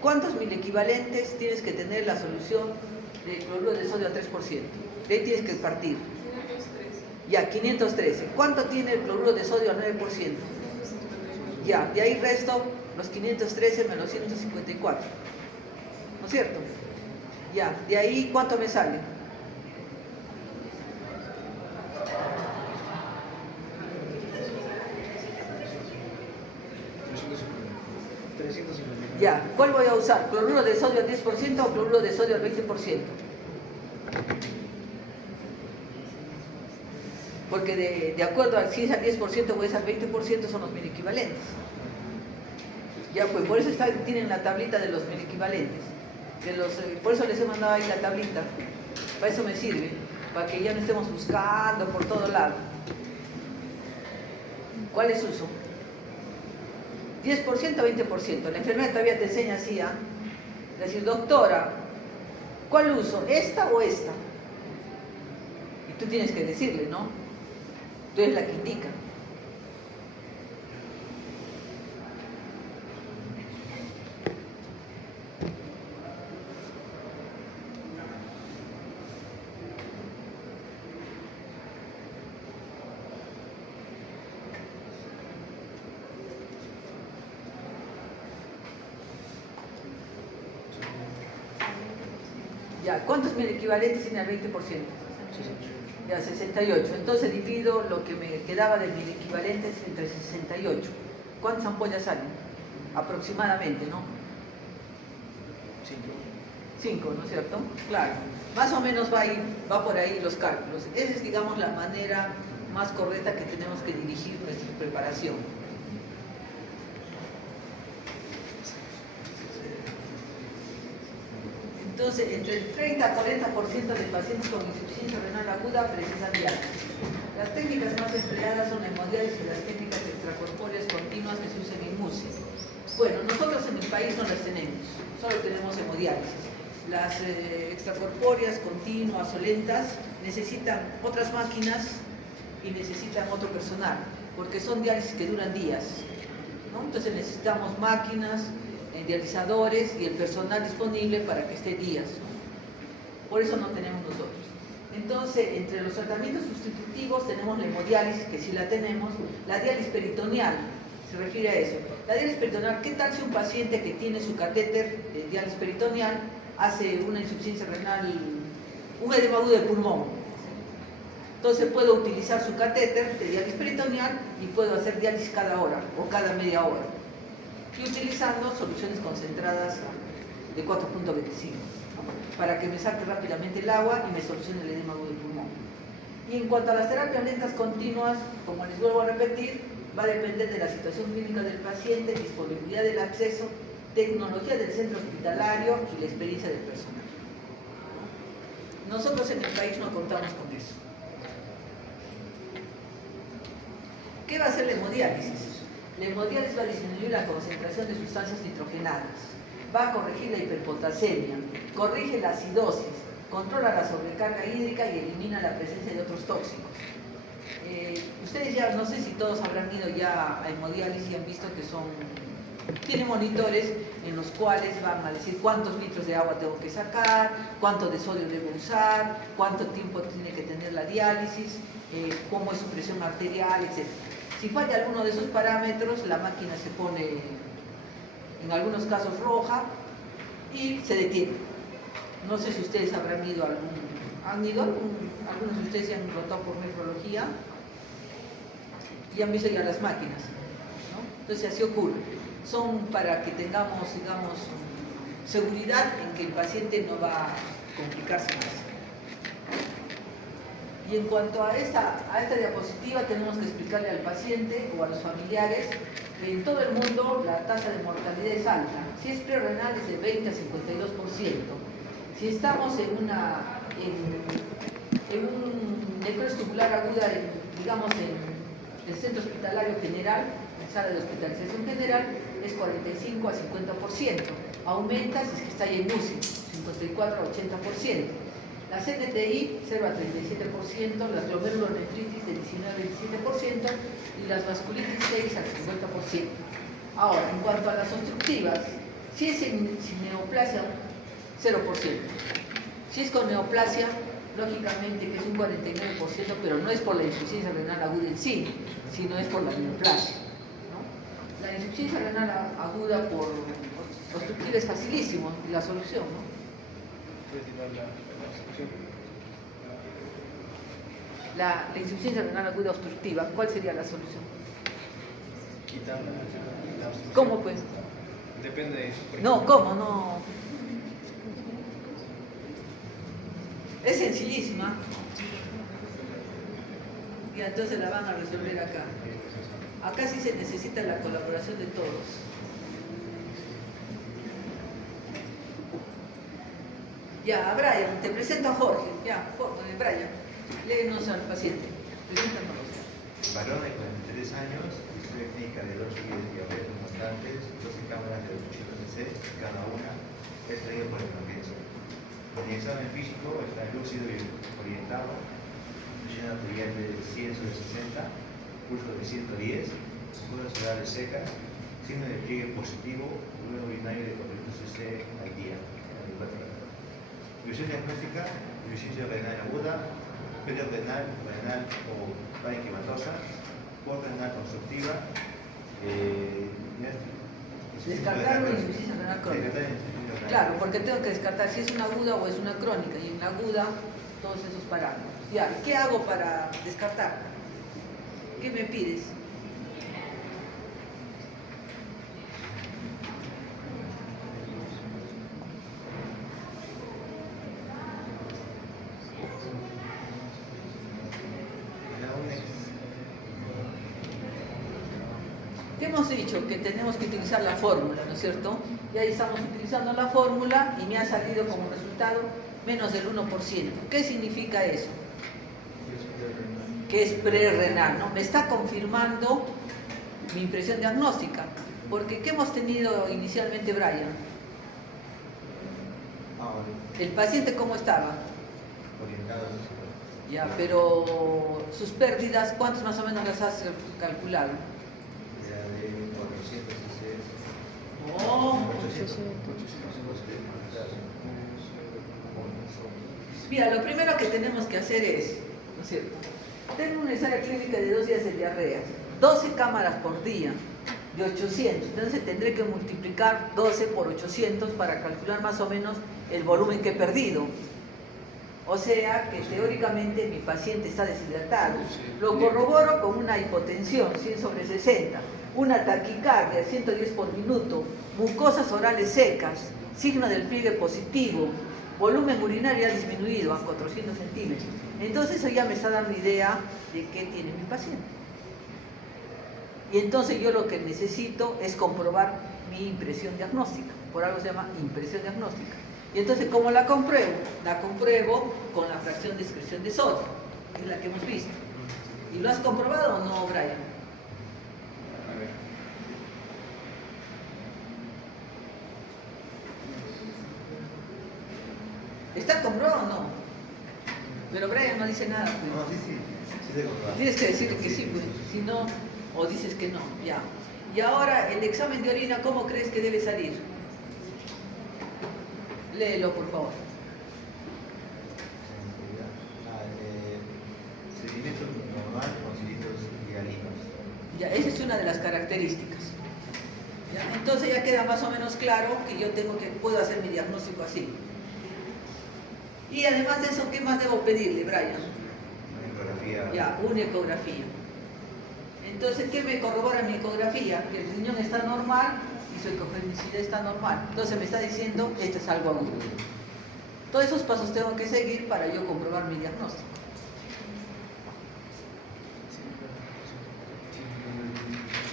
¿Cuántos milequivalentes tienes que tener la solución de cloruro de sodio al 3%? De ahí tienes que partir. 513. Ya, 513. ¿Cuánto tiene el cloruro de sodio al 9%? 159. Ya, de ahí resto los 513 menos 154. ¿No es cierto? Ya, de ahí ¿cuánto me sale? Ya, ¿cuál voy a usar? ¿Cloruro de sodio al 10% o cloruro de sodio al 20%? Porque de acuerdo a si es al 10% o es al 20% son los mil equivalentes. Ya, pues por eso tienen la tablita de los mil equivalentes. Por eso les he mandado ahí la tablita. Para eso me sirve. Para que ya no estemos buscando por todo lado. ¿Cuál es uso? 10% o 20%. La enfermera todavía te enseña así, ¿ah? Es decir, doctora, ¿cuál uso? ¿Esta o esta? Y tú tienes que decirle, ¿no? Tú eres la que indica. Ya, ¿cuántos mil equivalentes tiene el 20%? Ya, 68. Entonces divido lo que me quedaba de mil equivalentes entre 68. ¿Cuántas ampollas salen? Aproximadamente, ¿no? 5, ¿no es cierto? Claro. Más o menos va por ahí los cálculos. Esa es, digamos, la manera más correcta que tenemos que dirigir nuestra preparación. Entonces, entre el 30 a 40% de pacientes con insuficiencia renal aguda precisan diálisis. Las técnicas más empleadas son la hemodiálisis y las técnicas extracorpóreas continuas que se usan en UCI. Bueno, nosotros en el país no las tenemos, solo tenemos hemodiálisis. Las extracorpóreas continuas o lentas necesitan otras máquinas y necesitan otro personal, porque son diálisis que duran días, ¿no? Entonces necesitamos máquinas, dializadores y el personal disponible para que esté días, ¿no? Por eso no tenemos nosotros. Entonces, entre los tratamientos sustitutivos tenemos la hemodiálisis, que sí la tenemos, la diálisis peritoneal, se refiere a eso. La diálisis peritoneal, ¿qué tal si un paciente que tiene su catéter de diálisis peritoneal hace una insuficiencia renal, un edema agudo de pulmón? Entonces puedo utilizar su catéter de diálisis peritoneal y puedo hacer diálisis cada hora o cada media hora. Y utilizando soluciones concentradas de 4.25, ¿no? Para que me saque rápidamente el agua y me solucione el edema agudo del pulmón. Y en cuanto a las terapias lentas continuas, como les vuelvo a repetir, va a depender de la situación clínica del paciente, disponibilidad del acceso, tecnología del centro hospitalario y la experiencia del personal. Nosotros en el país no contamos con eso. ¿Qué va a hacer la hemodiálisis? La hemodiálisis va a disminuir la concentración de sustancias nitrogenadas, va a corregir la hiperpotasemia, corrige la acidosis, controla la sobrecarga hídrica y elimina la presencia de otros tóxicos. Ustedes ya, no sé si todos habrán ido ya a hemodiálisis y han visto que tiene monitores en los cuales van a decir cuántos litros de agua tengo que sacar, cuánto de sodio debo usar, cuánto tiempo tiene que tener la diálisis, cómo es su presión arterial, etc. Si falla alguno de esos parámetros, la máquina se pone, en algunos casos roja, y se detiene. No sé si ustedes habrán ido algunos de ustedes se han rotado por nefrología y han visto ya las máquinas, ¿no? Entonces así ocurre. Son para que tengamos, digamos, seguridad en que el paciente no va a complicarse más. Y en cuanto a esta diapositiva, tenemos que explicarle al paciente o a los familiares que en todo el mundo la tasa de mortalidad es alta. Si es prerrenal es de 20 a 52%. Si estamos en un necrosis tubular aguda, digamos en el centro hospitalario general, en sala de hospitalización general, es 45 a 50%. Aumenta si es que está ahí en UCI, 54 a 80%. La CTTI 0 a 37%, las glomerulonefritis de 19 a 27% y las vasculitis 6 a 50%. Ahora, en cuanto a las obstructivas, si es sin neoplasia, 0%. Si es con neoplasia, lógicamente que es un 49%, pero no es por la insuficiencia renal aguda en sí, sino es por la neoplasia, ¿no? La insuficiencia renal aguda por obstructiva es facilísimo, la solución, ¿no? La insuficiencia renal aguda obstructiva, ¿cuál sería la solución? Quitar la obstrucción. ¿Cómo pues? Depende de eso. No, ¿cómo? No. Es sencillísima. Y entonces la van a resolver acá. Acá sí se necesita la colaboración de todos. Ya, Brian, te presento a Jorge. Ya, Brian, léenos al paciente. Preséntanos. Varón de 43 años, historia clínica de 8 días de diabetes constantes, 12 cámaras de 800 cc, cada una, es traído por emergencia. En el examen físico está lúcido y orientado, presión arterial de 100 sobre 60, pulso de 110, escudas orales secas, signo de pliegue positivo, volumen urinario de 400 cc al día, 24 horas. Revisión diagnóstica, insuficiencia renal aguda, periodrenal, renal o parenquimatosa, porrenal constructiva, Descartar una insuficiencia renal crónica. Claro, porque tengo que descartar si es una aguda o es una crónica, y en la aguda todos esos parámetros. Ya, ¿qué hago para descartar? ¿Qué me pides? Te hemos dicho que tenemos que utilizar la fórmula, ¿no es cierto? Y ahí estamos utilizando la fórmula y me ha salido como resultado menos del 1%. ¿Qué significa eso? Que es prerrenal, ¿no? Me está confirmando mi impresión diagnóstica. Porque ¿qué hemos tenido inicialmente, Brian? ¿El paciente cómo estaba? Orientado. Ya, pero sus pérdidas, ¿cuántas más o menos las has calculado? Era de 400 cc. Oh, 800. mira, lo primero que tenemos que hacer es, ¿no es cierto? Tengo una historia clínica de 2 días de diarreas, 12 cámaras por día, de 800. Entonces tendré que multiplicar 12 por 800 para calcular más o menos el volumen que he perdido. O sea que teóricamente mi paciente está deshidratado. Lo corroboro con una hipotensión, 100 sobre 60, una taquicardia, 110 por minuto, mucosas orales secas, signo del pliegue positivo, volumen urinario ha disminuido a 400 centímetros. Entonces eso ya me está dando idea de qué tiene mi paciente. Y entonces yo lo que necesito es comprobar mi impresión diagnóstica. Por algo se llama impresión diagnóstica. Y entonces, ¿cómo la compruebo? La compruebo con la fracción de excreción de sodio, que es la que hemos visto. ¿Y lo has comprobado o no, Brian? A ver. ¿Está comprobado o no? Pero Brian no dice nada. Pues. No, sí se comprobó. Tienes que decir que sí, pues. Si no, o dices que no, ya. Y ahora, el examen de orina, ¿cómo crees que debe salir? Léelo, por favor. Sedimento normal con cilindros hialinos. Ya, esa es una de las características. ¿Ya? Entonces ya queda más o menos claro que yo puedo hacer mi diagnóstico así. Y además de eso, ¿qué más debo pedirle, Brian? Una ecografía. Ya, una ecografía. Entonces, ¿qué me corrobora mi ecografía? Que el riñón está normal y su ecogenicidad está normal. Entonces me está diciendo, esto es algo agudo. Todos esos pasos tengo que seguir para yo comprobar mi diagnóstico.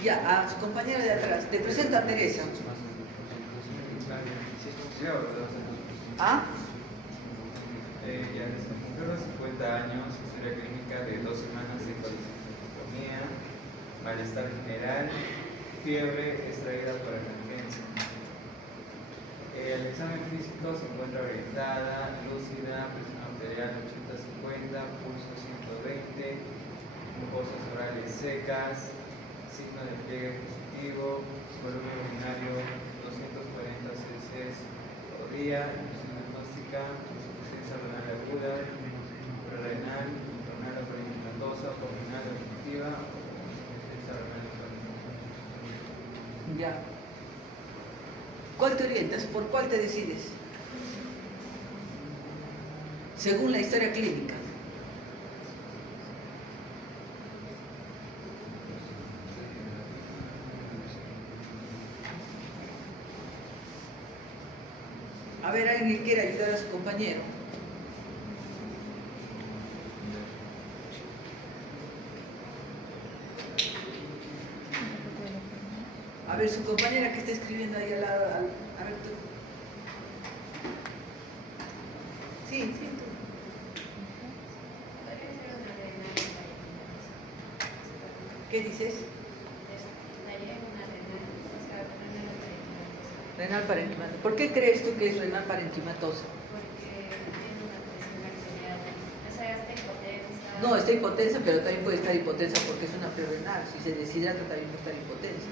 Ya, a su compañera de atrás. Te presento a Teresa. ¿Ah? Ya desde 50 años, historia clínica de 2 semanas de colostomía, malestar general, fiebre extraída por emergencia. El examen físico se encuentra orientada, lúcida, presión arterial 80-50, pulso 120, mucosas orales secas, signo de pliegue positivo, volumen urinario 240 cc por día, infusión diagnóstica, insuficiencia renal aguda, renal, renal parenquimatosa, renal obstructiva o insuficiencia renal parenquimatosa. Ya. ¿Cuál te orientas? ¿Por cuál te decides? Según la historia clínica. A ver, alguien que quiera ayudar a su compañero. A ver, su compañera que está escribiendo ahí al lado. A ver, tú. Sí, tú. ¿Qué dices? Renal parenquimatosa. ¿Por qué crees tú que es renal parenquimatosa? No, está hipotensa, pero también puede estar hipotensa porque es una prerrenal. Si se deshidrata también puede estar hipotensa.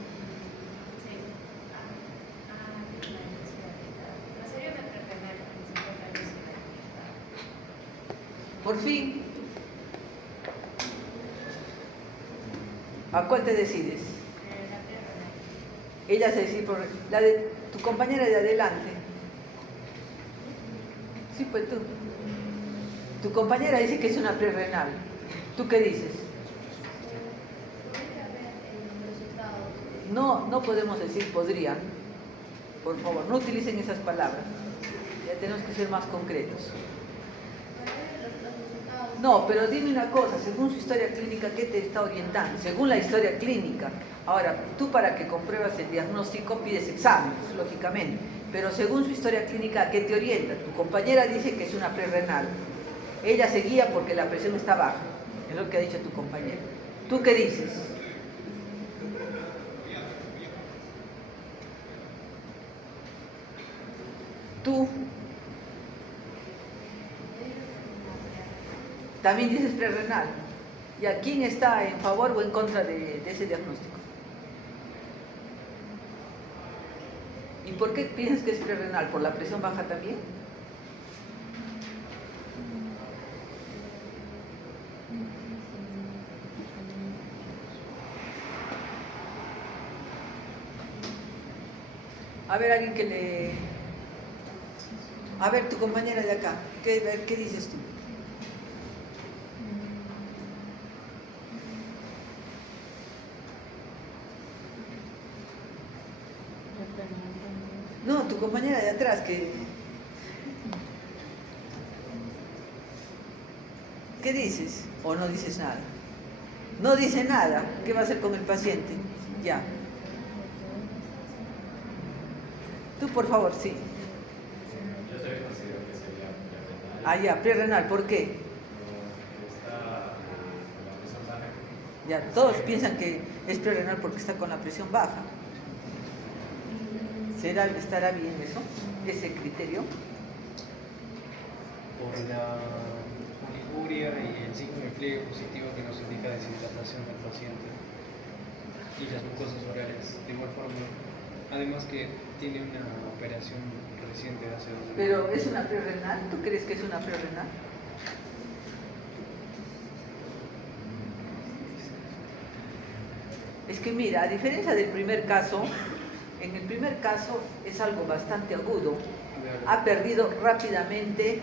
Por fin, ¿a cuál te decides? Ella se decide por la de tu compañera de adelante. Sí, pues tú. Tu compañera dice que es una prerrenal. ¿Tú qué dices? No podemos decir podría. Por favor, no utilicen esas palabras. Ya tenemos que ser más concretos. No, pero dime una cosa, según su historia clínica, ¿qué te está orientando? Según la historia clínica. Ahora, tú para que compruebas el diagnóstico pides exámenes, lógicamente. Pero según su historia clínica, ¿qué te orienta? Tu compañera dice que es una prerrenal. Ella se guía porque la presión está baja. Es lo que ha dicho tu compañera. ¿Tú qué dices? Tú también dices prerrenal. ¿Y a quién está en favor o en contra de ese diagnóstico? ¿Y por qué piensas que es prerrenal? ¿Por la presión baja también? A ver, alguien que le... A ver, tu compañera de acá, ¿qué dices tú? No, tu compañera de atrás, ¿qué dices? ¿O no dices nada? No dice nada. ¿Qué va a hacer con el paciente? Ya. Tú, por favor, sí. Yo también considero que sería prerrenal. Ah, ya, prerrenal, ¿por qué? Porque está con la presión baja. Ya, todos piensan que es prerrenal porque está con la presión baja. ¿Estará bien eso? ¿Ese criterio? por la oliguria y el signo de pliegue positivo que nos indica deshidratación del paciente. Y las mucosas orales, de igual forma. Además que tiene una operación reciente de hace 2 años. Pero es una prerenal, ¿tú crees que es una prerenal? Es que mira, a diferencia del primer caso, en el primer caso es algo bastante agudo. Ha perdido rápidamente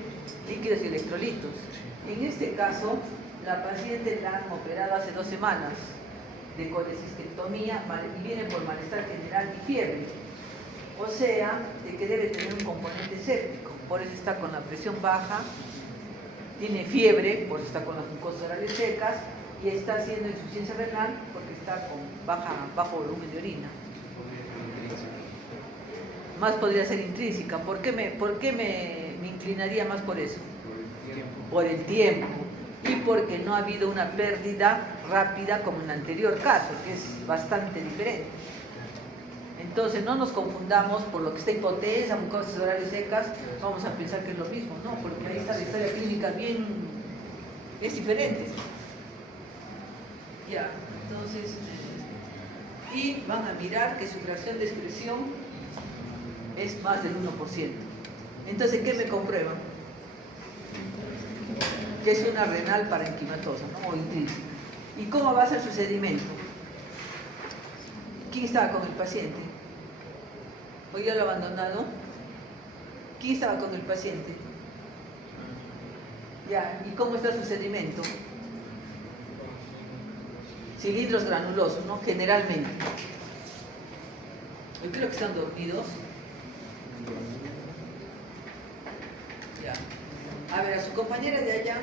líquidos y electrolitos. En este caso, la paciente la han operado hace 2 semanas de colecistectomía y viene por malestar general y fiebre. O sea, de que debe tener un componente séptico. Por eso está con la presión baja, tiene fiebre, por eso está con las mucosas orales secas y está haciendo insuficiencia renal porque está con bajo volumen de orina. Más podría ser intrínseca. ¿Por qué me inclinaría más por eso? Por el tiempo. Y porque no ha habido una pérdida rápida como en el anterior caso, que es bastante diferente. Entonces no nos confundamos por lo que está hipotensa, mucosas orales secas, vamos a pensar que es lo mismo, ¿no? Porque ahí está la historia clínica es diferente. Ya, entonces, y van a mirar que su fracción de expresión es más del 1%. Entonces, ¿qué me comprueban? Que es una renal parenquimatosa, ¿no? O intrínseca. ¿Y cómo va a ser su sedimento? ¿Quién estaba con el paciente? ¿O ya lo ha abandonado? ¿Quién estaba con el paciente? Ya, ¿y cómo está su sedimento? Cilindros granulosos, ¿no? Generalmente. Yo creo que están dormidos. Ya. A ver, a su compañera de allá.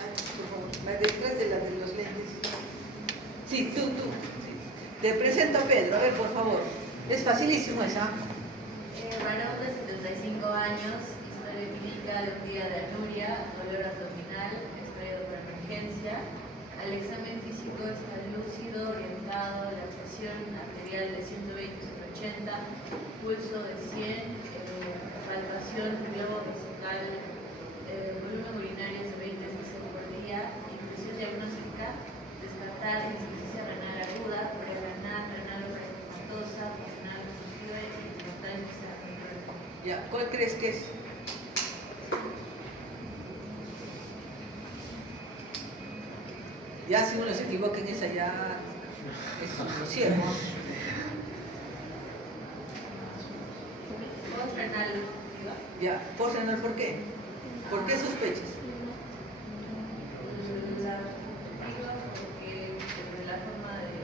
Ay, por favor, detrás de la de los lentes. Sí, tú. Sí. Te presento a Pedro, a ver, por favor. Es facilísimo esa. Varón de 75 años, historia clínica de un día de anuria, dolor abdominal, extraído por emergencia. Al examen físico está lúcido, orientado, la presión arterial de 120/180, pulso de 100, palpación globo vesical, volumen urinario de 20 cc por día, inclusión diagnóstica, descartar insuficiencia renal aguda, prerenal, renal parenquimatosa, renal congestiva y mortal extrarenal. Ya, ¿cuál crees que es? Ya si uno se equivoca en esa ya es lo ciego. Renal. Ya, por renal, ¿por qué? ¿Por qué sospechas? La porque de la forma de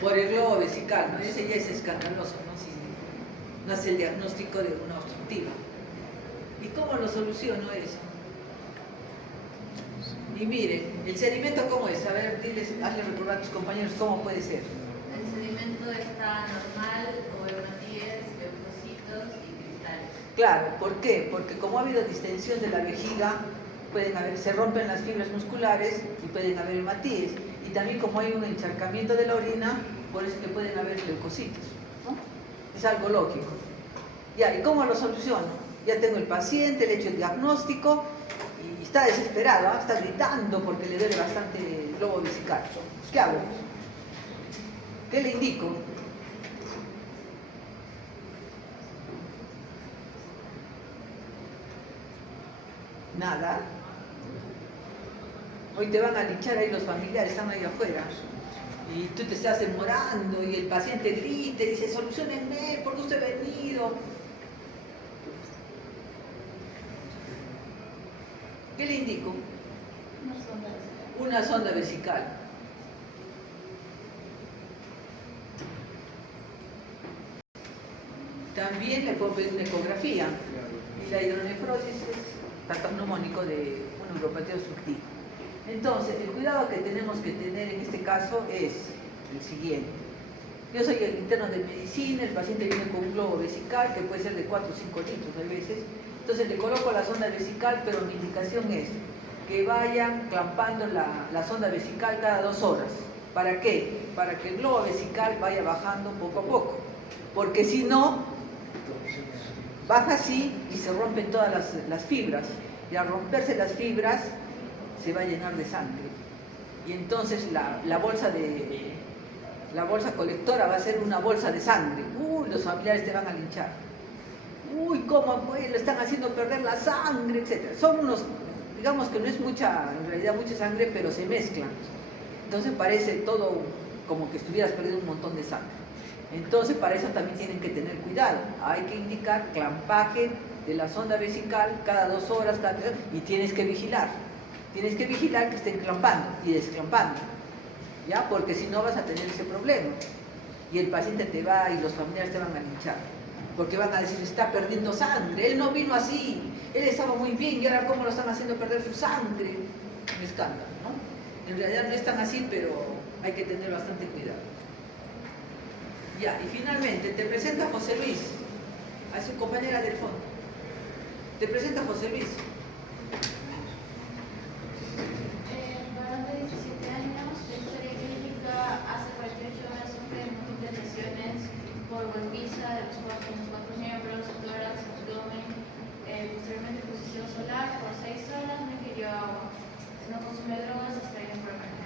Por el globo vesical, ¿no? Ese ya es escandaloso, ¿no? Si no hace el diagnóstico de una obstructiva. ¿Y cómo lo soluciono eso? Y miren, ¿el sedimento cómo es? A ver, hazle recordar a tus compañeros cómo puede ser. el sedimento está normal o hematíes, leucocitos y cristales. Claro, ¿por qué? Porque como ha habido distensión de la vejiga, se rompen las fibras musculares y pueden haber hematíes. Y también como hay un encharcamiento de la orina, por eso que pueden haber leucocitos, ¿no? Es algo lógico. Ya, ¿y cómo lo soluciono? Ya tengo el paciente, le he hecho el diagnóstico y está desesperado, ¿eh? Está gritando porque le duele bastante el globo vesical. ¿Qué hago? ¿Qué le indico? Nada. Hoy te van a linchar ahí los familiares, están ahí afuera. Y tú te estás demorando y el paciente grita y dice, solucionenme, ¿por qué usted ha venido? ¿Qué le indico? Una sonda vesical. También le puedo pedir una ecografía. Y la hidronefrosis es trastorno neumónico de una neuropatía obstructiva. Entonces, el cuidado que tenemos que tener en este caso es el siguiente. Yo soy el interno de medicina, el paciente viene con un globo vesical que puede ser de 4 o 5 litros a veces. Entonces le coloco la sonda vesical, pero mi indicación es que vayan clampando la sonda vesical cada 2 horas. ¿Para qué? Para que el globo vesical vaya bajando poco a poco. Porque si no, baja así y se rompen todas las fibras. Y al romperse las fibras, se va a llenar de sangre. Y entonces la bolsa colectora va a ser una bolsa de sangre. Uy, los familiares te van a linchar. Uy, cómo pues, lo están haciendo perder la sangre, etc. Son unos, digamos que no es mucha, en realidad mucha sangre, pero se mezclan. Entonces parece todo como que estuvieras perdiendo un montón de sangre. Entonces para eso también tienen que tener cuidado. Hay que indicar clampaje de la sonda vesical cada 2 horas, cada 3 horas, y tienes que vigilar. Tienes que vigilar que estén clampando y desclampando, ¿ya? Porque si no vas a tener ese problema. Y el paciente te va y los familiares te van a linchar. Porque van a decir, está perdiendo sangre, él no vino así, él estaba muy bien y ahora cómo lo están haciendo perder su sangre. Un escándalo, ¿no? En realidad no es tan así, pero hay que tener bastante cuidado. Ya, y finalmente te presenta a José Luis, a su compañera del fondo. Te presenta a José Luis. Varón de 17 años, de historia clínica, hace 48 horas sufre múltiples lesiones por golpiza de los 4 miembros, tórax, abdomen, posteriormente posición solar por 6 horas, no ingirió agua, no consume drogas, está bien por emergencia.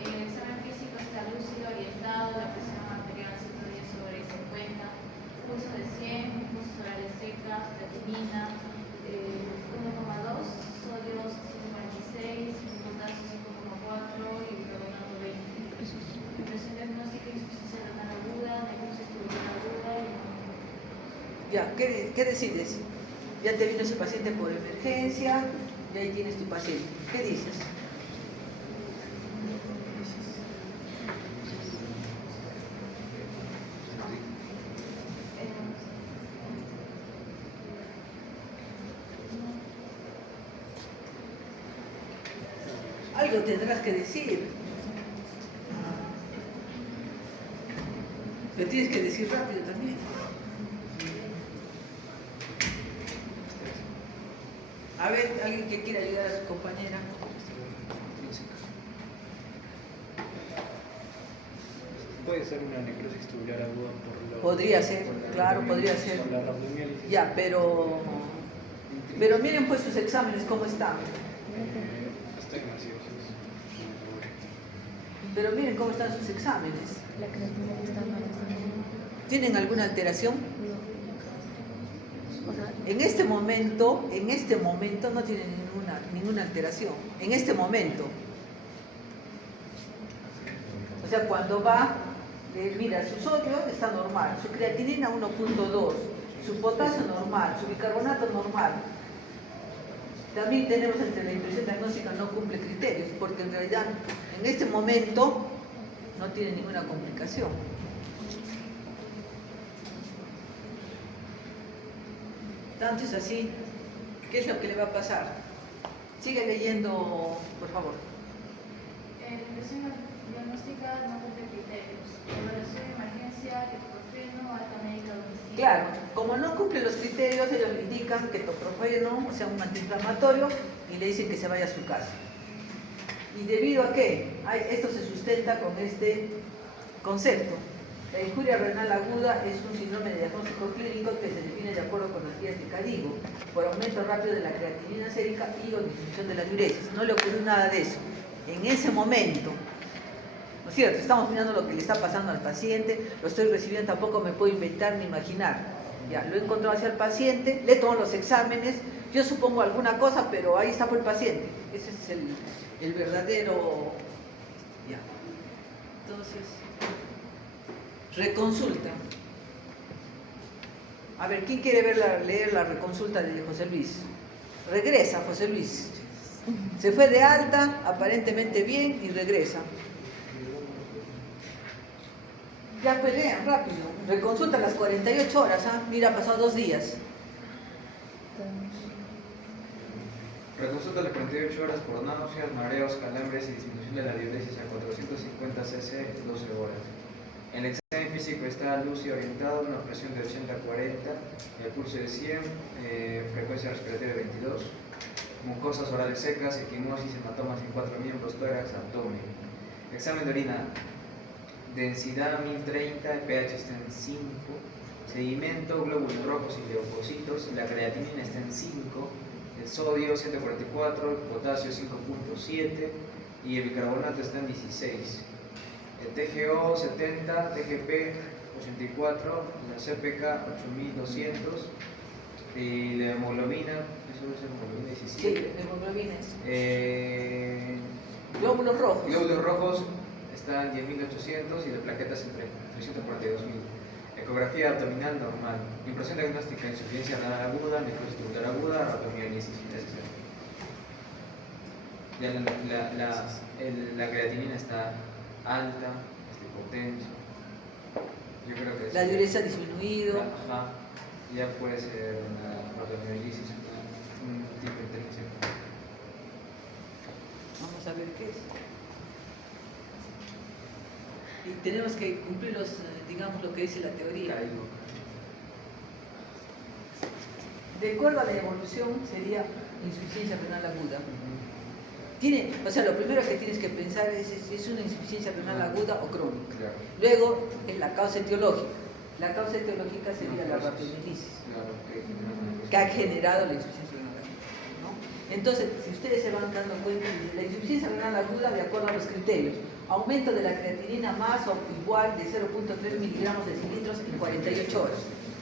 El examen físico está lúcido, orientado, la presión arterial 110/50, pulso de 100, pulsos orales secas, creatinina 1,2, sodio 146, potasio 5,4 y bicarbonato 20. Impresión diagnóstica, insuficiencia renal aguda, necrosis tubular aguda y... Ya, ¿qué decides? Ya te vino ese paciente por emergencia y ahí tienes tu paciente. ¿Qué dices? Algo tendrás que decir. Pero tienes que decir rápido también. A ver, alguien que quiera ayudar a su compañera. Puede ser una necrosis tubular aguda por la... Podría ser, por la claro, rabdomiélisis, podría ser. por la rabdomiélisis. Ya, pero miren pues sus exámenes cómo están. Está demasiado. Pero miren cómo están sus exámenes. La creatina está mal. ¿Tienen alguna alteración? O sea, En este momento no tienen ninguna alteración. En este momento. O sea, cuando va, mira, su sodio está normal, su creatinina 1,2, su potasio normal, su bicarbonato normal. También tenemos entre la impresión diagnóstica no cumple criterios, porque en realidad en este momento no tiene ninguna complicación. Tanto es así, ¿qué es lo que le va a pasar? Sigue leyendo, por favor. La impresión diagnóstica no cumple criterios. Evaluación de emergencia, ketoprofeno, alta médica domicilio. Claro, como no cumple los criterios, ellos le indican ketoprofeno, o sea, un antiinflamatorio, y le dicen que se vaya a su casa. ¿Y debido a qué? Esto se sustenta con este concepto. La injuria renal aguda es un síndrome de diagnóstico clínico que se define de acuerdo con las guías de Cadigo, por aumento rápido de la creatinina sérica y o disminución de la diuresis. No le ocurrió nada de eso. En ese momento, ¿no es cierto? Estamos mirando lo que le está pasando al paciente, lo estoy recibiendo, tampoco me puedo inventar ni imaginar. Ya, lo he encontrado hacia el paciente, le tomo los exámenes, yo supongo alguna cosa, pero ahí está por el paciente. Ese es el verdadero... Ya. Entonces, reconsulta. A ver, ¿quién quiere leer la reconsulta de José Luis? Regresa, José Luis. Se fue de alta, aparentemente bien, y regresa. Ya pues lean, rápido. Reconsulta a las 48 horas, ¿ah? Mira, ha pasado 2 días. Reconsulta a las 48 horas por náuseas, mareos, calambres y disminución de la diuresis a 450 cc 12 horas. En el examen físico está lúcido orientado, una presión de 80-40, el pulso de 100, frecuencia respiratoria de 22, mucosas orales secas, equimosis, hematomas en 4 miembros, tórax, abdomen. Examen de orina. Densidad 1030, el pH está en 5. Sedimento, glóbulos rojos y leucocitos. La creatinina está en 5. El sodio 144, el potasio 5.7 y el bicarbonato está en 16. El TGO 70, TGP 84, la CPK 8200 y la hemoglobina, eso es hemoglobina 17. Sí, hemoglobina es. Glóbulos rojos. Glóbulos rojos están en 10.800 y las plaquetas en 342.000. Ecografía abdominal normal. Impresión diagnóstica, insuficiencia renal aguda, necrosis tubular aguda, ratomiolisis. Ya la creatinina está alta, está hipotenso. Yo creo que La diuresia ha disminuido. Ajá. Ya puede ser una ratomiolisis, un tipo de hipertensión. Vamos a ver qué es. Y tenemos que cumplir los, digamos, lo que dice la teoría. Caigo. De acuerdo a la evolución sería insuficiencia renal aguda. O sea, lo primero que tienes que pensar es si es una insuficiencia renal aguda o crónica. Claro. Luego, es la causa etiológica. La causa etiológica sería la ratomiolisis, Claro, que ha generado la insuficiencia renal aguda, ¿no? Entonces, si ustedes se van dando cuenta, la insuficiencia renal aguda, de acuerdo a los criterios, aumento de la creatinina más o igual de 0.3 miligramos de decilitros en 48 horas.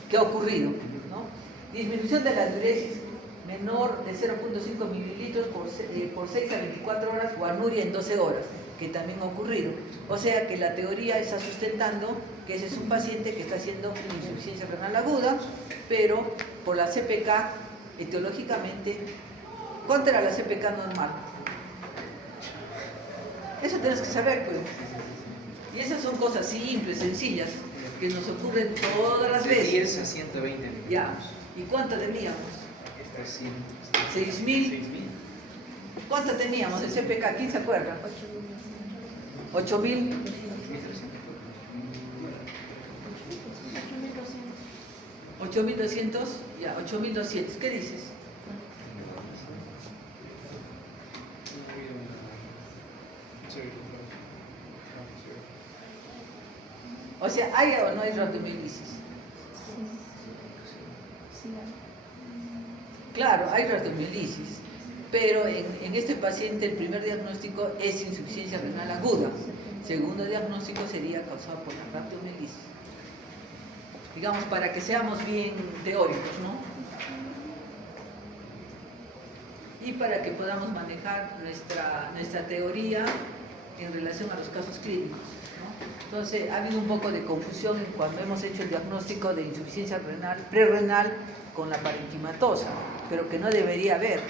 ¿Qué ha ocurrido? ¿No? Disminución de la diuresis menor de 0.5 mililitros por 6 a 24 horas, o anuria en 12 horas, que también ha ocurrido. O sea que la teoría está sustentando que ese es un paciente que está haciendo una insuficiencia renal aguda, pero por la CPK, etiológicamente, ¿cuánto era la CPK normal? Eso tienes que saber, pues. Y esas son cosas simples, sencillas, que nos ocurren todas las De veces. 10 a 120 miligramos. Ya. ¿Y cuánto teníamos? Esta es 100. 6.000. ¿Cuánto teníamos de CPK? ¿Quién se acuerda? 8.000. 8.200. Ya, 8.200. ¿Qué dices? O sea, ¿hay o no hay ratomiolisis? Claro, hay ratomiolisis, pero en este paciente el primer diagnóstico es insuficiencia renal aguda. Segundo diagnóstico sería causado por la ratomiolisis. Digamos, para que seamos bien teóricos, ¿no? Y para que podamos manejar nuestra teoría en relación a los casos clínicos, ¿no? Entonces, ha habido un poco de confusión cuando hemos hecho el diagnóstico de insuficiencia renal, prerrenal con la parenquimatosa, pero que no debería haber,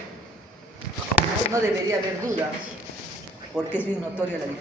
no debería haber dudas, porque es bien notoria la diferencia.